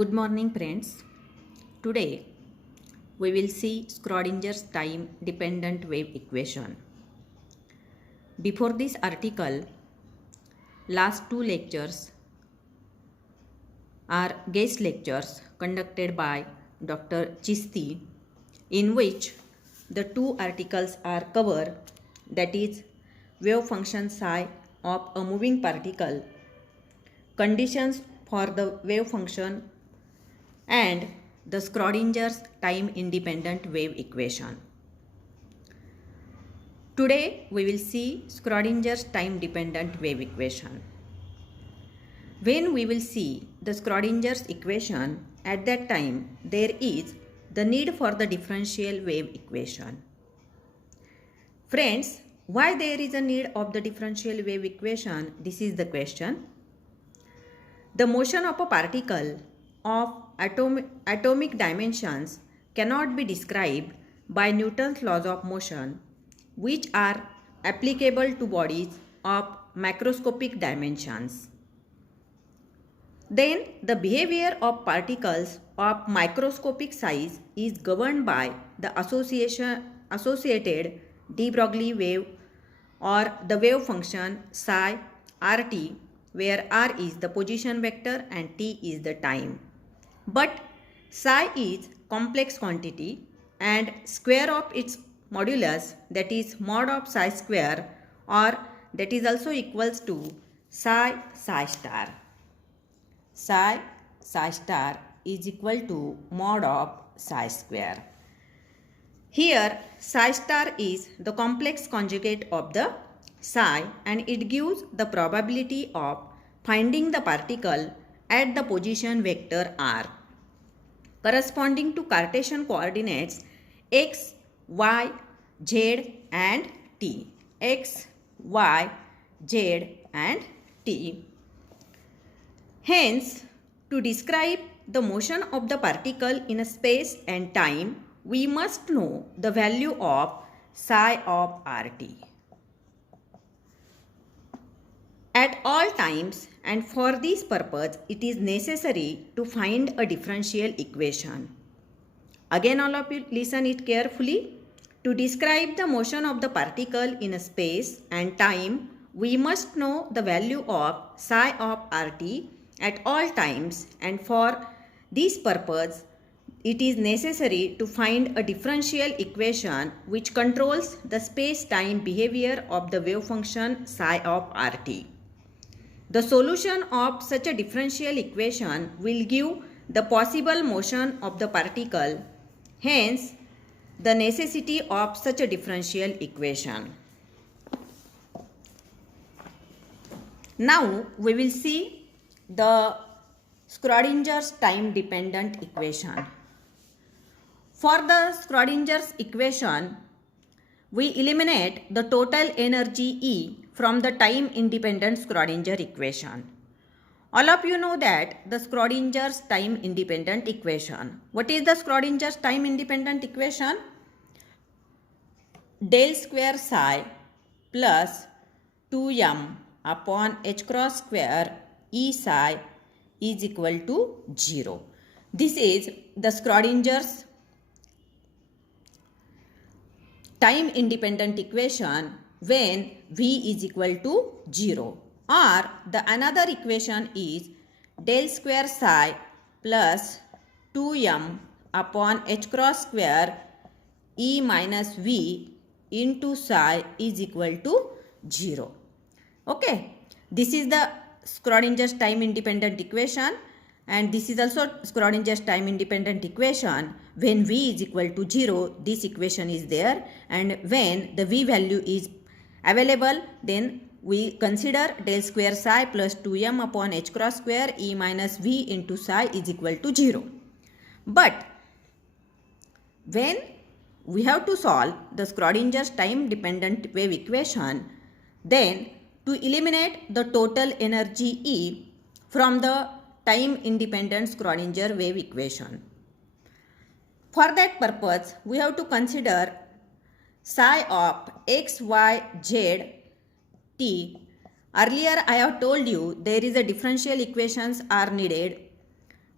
Good morning, friends. Today we will see Schrodinger's time dependent wave equation. Before this article, last two lectures are guest lectures conducted by Dr. Chisti, in which the two articles are covered, that is, wave function psi of a moving particle, conditions for the wave function, and the Schrodinger's time independent wave equation. Today we will see Schrodinger's time dependent wave equation. When we will see the Schrodinger's equation, at that time there is the need for the differential wave equation. Friends, why there is a need of the differential wave equation? This is the question. The motion of a particle of atomic dimensions cannot be described by Newton's laws of motion, which are applicable to bodies of macroscopic dimensions. Then the behavior of particles of microscopic size is governed by the associated de Broglie wave or the wave function psi rt, where r is the position vector and t is the time. But psi is complex quantity and square of its modulus, that is mod of psi square, or that is also equals to psi star. Psi star is equal to mod of psi square. Here psi star is the complex conjugate of the psi and it gives the probability of finding the particle at the position vector r corresponding to Cartesian coordinates x, y, z and t. X, y, z and t. Hence, to describe the motion of the particle in a space and time, we must know the value of psi of rt. At all times, and for this purpose, it is necessary to find a differential equation. Again, all of you listen it carefully. To describe the motion of the particle in a space and time, we must know the value of psi of rt at all times, and for this purpose, it is necessary to find a differential equation which controls the space-time behavior of the wave function psi of rt. The solution of such a differential equation will give the possible motion of the particle, hence the necessity of such a differential equation. Now we will see the Schrodinger's time dependent equation. For the Schrodinger's equation, we eliminate the total energy E from the time independent Schrodinger equation. All of you know that the Schrodinger's time independent equation. What is the Schrodinger's time independent equation? Del square psi plus 2m upon h cross square E psi is equal to 0. This is the Schrodinger's time independent equation when v is equal to 0, or the another equation is del square psi plus 2m upon h cross square E minus v into psi is equal to 0. Okay, this is the Schrodinger's time independent equation, and this is also Schrodinger's time independent equation. When v is equal to 0, this equation is there, and when the v value is available, then we consider del square psi plus 2m upon h cross square E minus v into psi is equal to 0. But when we have to solve the Schrodinger's time dependent wave equation, then to eliminate the total energy E from the time independent Schrodinger wave equation. For that purpose, we have to consider psi of x, y, z, t. Earlier I have told you there is a differential equations are needed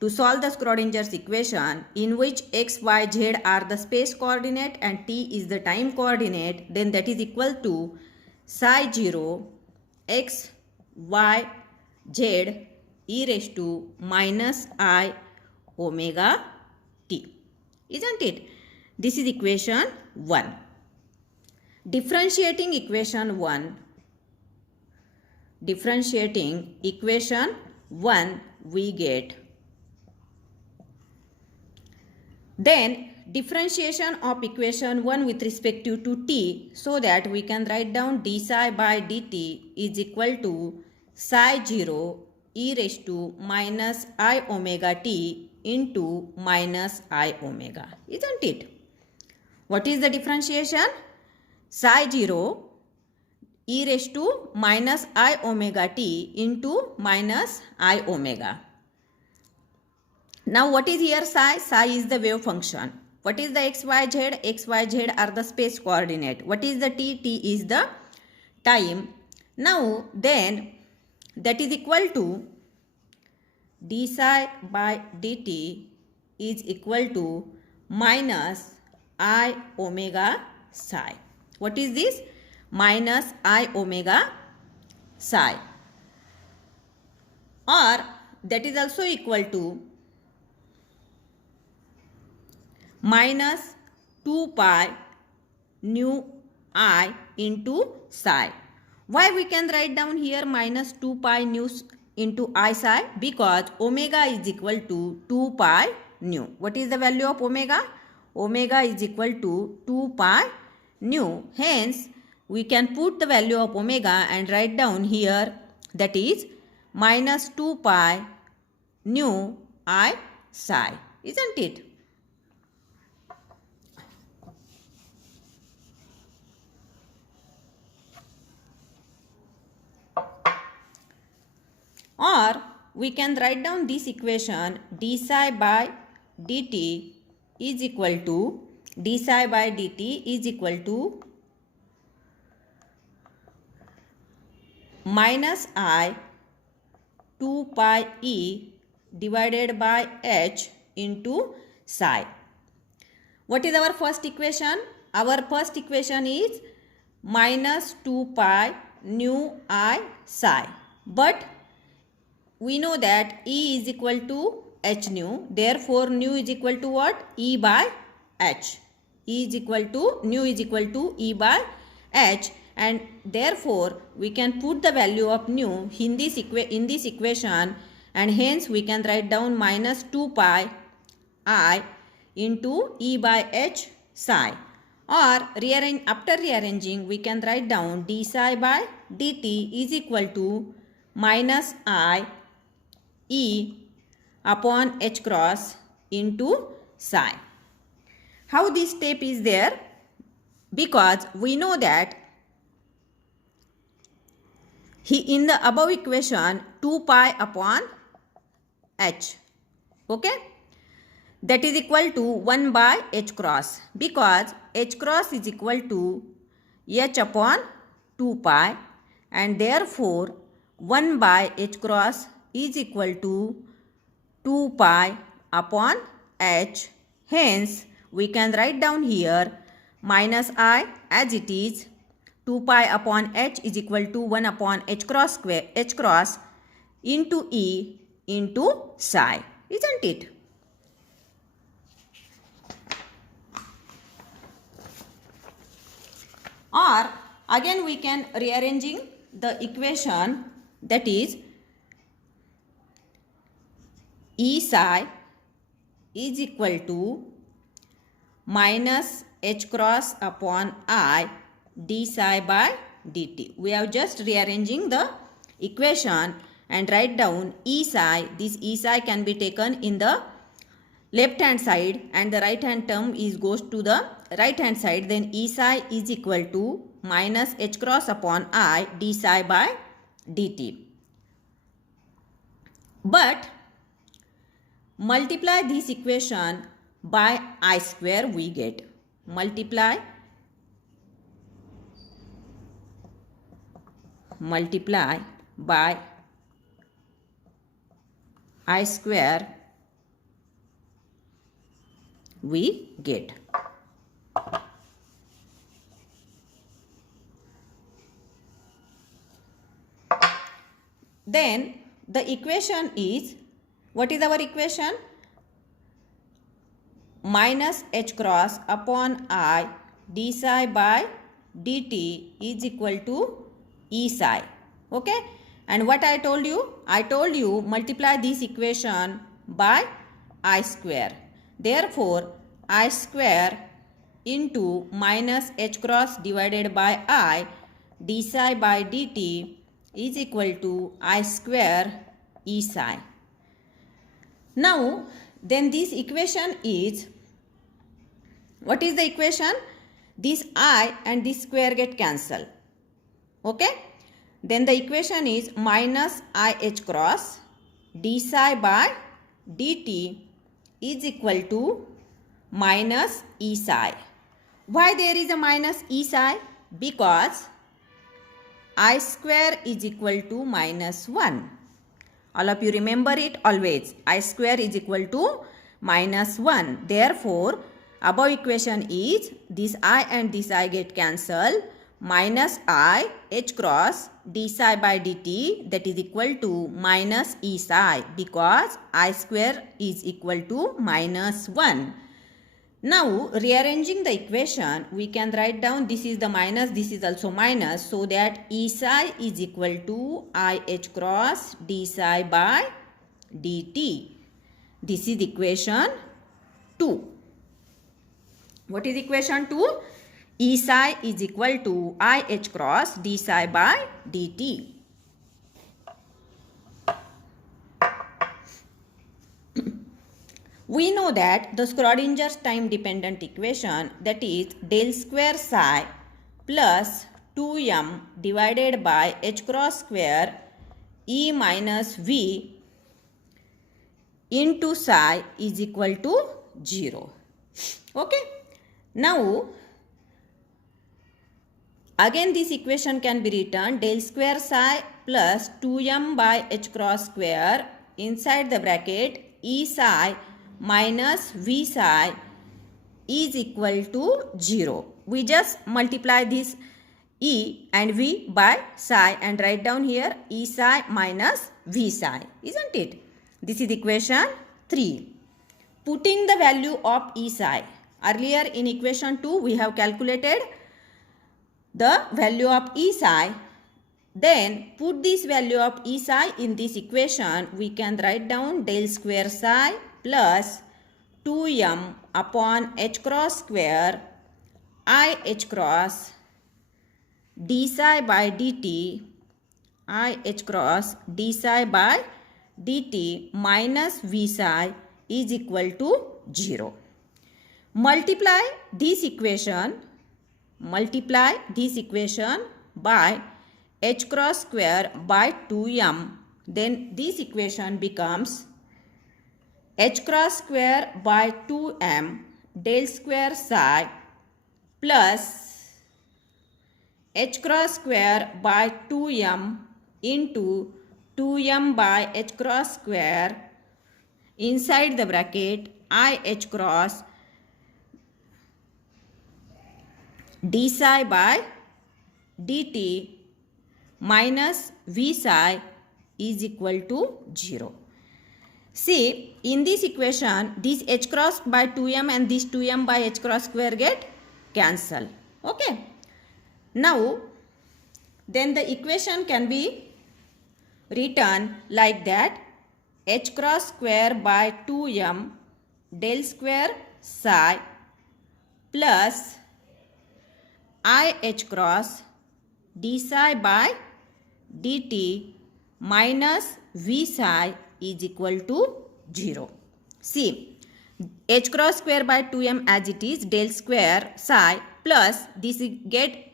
to solve the Schrodinger's equation in which x, y, z are the space coordinate and t is the time coordinate, then that is equal to psi 0 x, y, z e raised to minus I omega t. Isn't it? This is equation 1. Differentiating equation 1, we get. Then differentiation of equation 1 with respect to t, so that we can write down d psi by dt is equal to psi 0 e raised to minus I omega t into minus I omega. Isn't it? What is the differentiation? Psi 0 e raised to minus I omega t into minus I omega. Now what is here psi? Psi is the wave function. What is the x, y, z? X, y, z are the space coordinate. What is the t? T is the time. Now then that is equal to d psi by dt is equal to minus I omega psi. What is this? Minus I omega psi. Or that is also equal to minus 2 pi nu I into psi. Why we can write down here minus 2 pi nu into I psi? Because omega is equal to 2 pi nu. What is the value of omega? Omega is equal to 2 pi nu. Hence, we can put the value of omega and write down here, that is minus 2 pi nu I psi. Isn't it? Or we can write down this equation d psi by dt is equal to minus I 2 pi e divided by h into psi. What is our first equation? Our first equation is minus 2 pi nu I psi. But we know that E is equal to h nu. Therefore, nu is equal to what? E by h. Nu is equal to E by h. And therefore, we can put the value of nu in this equation, and hence we can write down minus 2 pi I into E by h psi. Or after rearranging, we can write down d psi by dt is equal to minus I E upon h cross into psi. How this step is there? Because we know that in the above equation 2 pi upon h, okay, that is equal to 1 by h cross, because h cross is equal to h upon 2 pi, and therefore 1 by h cross is equal to 2 pi upon h. Hence, we can write down here minus I as it is. 2 pi upon h is equal to 1 upon h cross into E into psi. Isn't it? Or again we can rearranging the equation, that is E psi is equal to minus h cross upon I d psi by dt. We have just rearranging the equation and write down E psi. This E psi can be taken in the left hand side and the right hand term goes to the right hand side. Then E psi is equal to minus h cross upon I d psi by dt. But multiply this equation by I square, we get. Multiply by I square, we get. Then the equation is, what is our equation? Minus h cross upon I d psi by dt is equal to E psi. Okay? And what I told you? I told you multiply this equation by I square. Therefore, I square into minus h cross divided by I d psi by dt is equal to I square E psi. Now, then this equation is, what is the equation? This I and this square get cancelled. Okay? Then the equation is minus I h cross d psi by dt is equal to minus E psi. Why there is a minus E psi? Because I square is equal to minus 1. All of you remember it always. I square is equal to minus 1. Therefore, above equation is this I and this I get cancelled. Minus I h cross d psi by dt, that is equal to minus E psi, because I square is equal to minus 1. Now, rearranging the equation, we can write down this is the minus, this is also minus, so that E psi is equal to I h cross d psi by dt. This is equation 2. What is equation 2? E psi is equal to I h cross d psi by dt. We know that the Schrodinger's time dependent equation, that is del square psi plus 2m divided by h cross square E minus v into psi is equal to 0. Okay. Now, again this equation can be written del square psi plus 2m by h cross square inside the bracket E psi minus v psi is equal to 0. We just multiply this E and v by psi and write down here E psi minus v psi, isn't it? This is equation 3. Putting the value of E psi. Earlier in equation 2 we have calculated the value of E psi. Then put this value of E psi in this equation. We can write down del square psi plus 2m upon h cross square I h cross d psi by dt, I h cross d psi by dt minus v psi is equal to 0. Multiply this equation by h cross square by 2m. Then this equation becomes h cross square by 2m del square psi plus h cross square by 2m into 2m by h cross square inside the bracket I h cross d psi by dt minus v psi is equal to 0. See, in this equation, this h cross by 2m and this 2m by h cross square get cancelled. Okay. Now, then the equation can be written like that. H cross square by 2m del square psi plus I h cross d psi by dt minus v psi is equal to 0. See, h cross square by 2m as it is, del square psi plus this get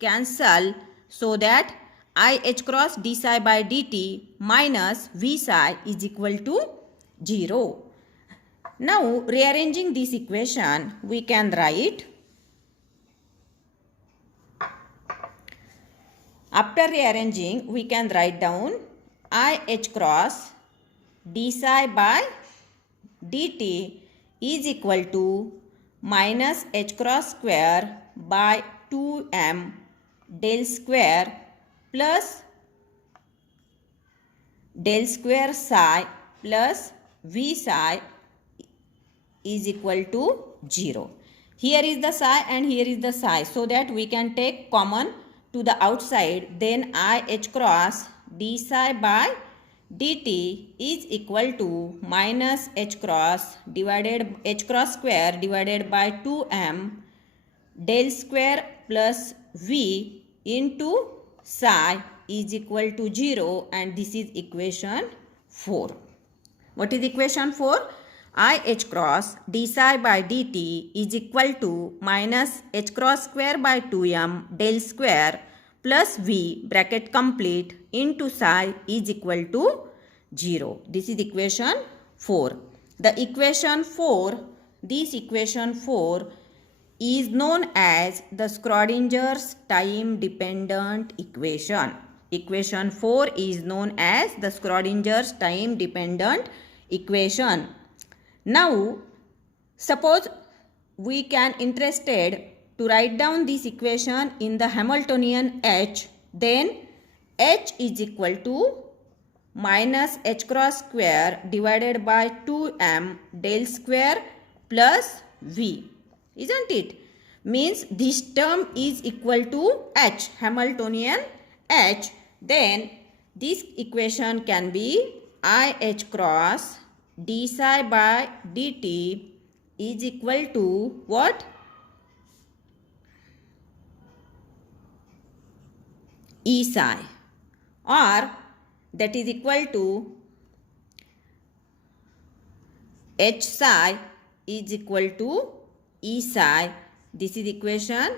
cancelled, so that I h cross d psi by dt minus v psi is equal to 0. Now, rearranging this equation, we can write, after rearranging, we can write down I h cross d psi by dt is equal to minus h cross square by 2m del square plus del square psi plus v psi is equal to 0. Here is the psi and here is the psi, so that we can take common to the outside. Then I h cross d psi by dt is equal to minus h cross square divided by 2m del square plus v into psi is equal to 0, and this is equation 4. What is equation 4? I h cross d psi by dt is equal to minus h cross square by 2m del square plus v bracket complete into psi is equal to 0. This is equation 4. The equation 4, this equation 4 is known as the Schrodinger's time dependent equation. Equation 4 is known as the Schrodinger's time dependent equation. Now, suppose we can interested to write down this equation in the Hamiltonian H, then H is equal to minus h cross square divided by 2m del square plus v. Isn't it? Means this term is equal to H, Hamiltonian H. Then this equation can be I h cross d psi by dt is equal to what? E psi, or that is equal to h psi is equal to E psi. This is equation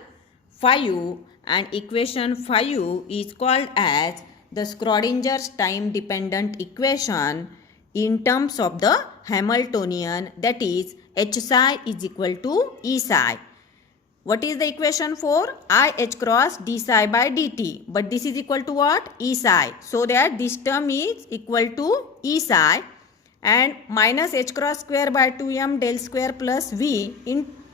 5, and equation 5 is called as the Schrodinger's time dependent equation in terms of the Hamiltonian, that is h psi is equal to E psi. What is the equation for? I h cross d psi by dt, but this is equal to what? E psi. So that this term is equal to E psi, and minus h cross square by 2m del square plus v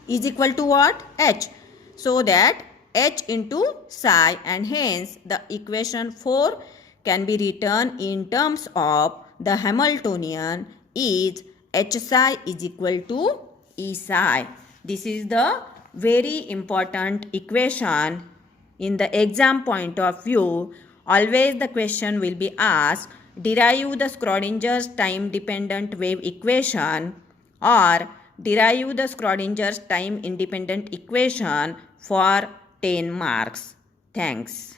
is equal to what? H. So that h into psi, and hence the equation 4 can be written in terms of the Hamiltonian is h psi is equal to E psi. This is the very important equation in the exam point of view. Always the question will be asked, derive the Schrodinger's time dependent wave equation, or derive the Schrodinger's time independent equation for 10 marks. Thanks.